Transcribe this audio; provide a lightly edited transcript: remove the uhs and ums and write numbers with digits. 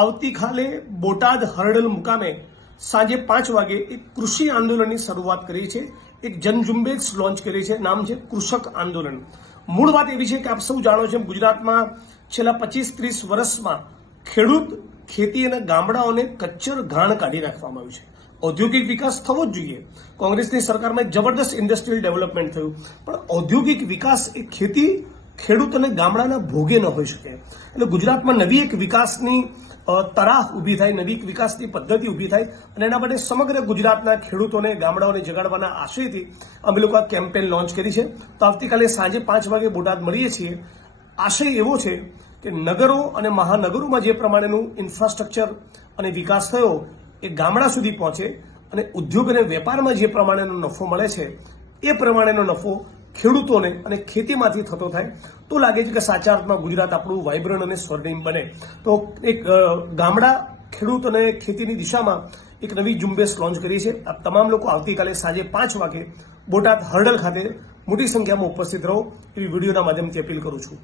આવતીકાલે બોટાદ હરડલ મુકામે સાંજે 5 વાગે એક કૃષિ આંદોલનની શરૂઆત કરી છે। એક જનઝુંબેશ લોન્ચ કરી છે, નામ છે કૃષક આંદોલન। મૂળ વાત એવી છે કે આપ સૌ જાણો છો, ગુજરાતમાં છેલ્લા 25-30 વર્ષમાં ખેડૂત ખેતી અને ગામડાઓને કચ્ચર ઘાણ કાઢી રાખવામાં આવ્યું છે। ઔદ્યોગિક વિકાસ થવો જ જોઈએ। કોંગ્રેસની સરકારમાં એક જબરદસ્ત ઇન્ડસ્ટ્રીયલ ડેવલપમેન્ટ થયું, પણ ઔદ્યોગિક વિકાસ એ ખેતી ખેડૂત અને ગામડાના ભોગે ન હોઈ શકે। એટલે ગુજરાતમાં નવી એક વિકાસની તરાહ ઊભી થાય, નવી એક વિકાસની પદ્ધતિ ઊભી થાય અને એના માટે સમગ્ર ગુજરાતના ખેડૂતોને ગામડાઓને જગાડવાના આશયથી અમે લોકો આ કેમ્પેન લોન્ચ કરી છે। તો આવતીકાલે સાંજે 5 વાગે બોટાદ મળીએ છીએ। આશય એવો છે કે નગરો અને મહાનગરોમાં જે પ્રમાણેનું ઇન્ફ્રાસ્ટ્રક્ચર અને વિકાસ થયો એ ગામડા સુધી પહોંચે અને ઉદ્યોગ અને વેપારમાં જે પ્રમાણેનો નફો મળે છે એ પ્રમાણેનો નફો ખેડૂતોને અને ખેતીમાંથી થતો થાય તો લાગે છે કે સાચા અર્થમાં ગુજરાત આપણું વાઇબ્રન્ટ અને સ્વર્ણિમ બને। તો એક ગામડા ખેડૂત અને ખેતીની દિશામાં એક નવી ઝુંબેશ લોન્ચ કરી છે। આ તમામ લોકો આવતીકાલે સાંજે 5 વાગે બોટાદ હરડલ ખાતે મોટી સંખ્યામાં ઉપસ્થિત રહો એવી વિડીયોના માધ્યમથી અપીલ કરું છું।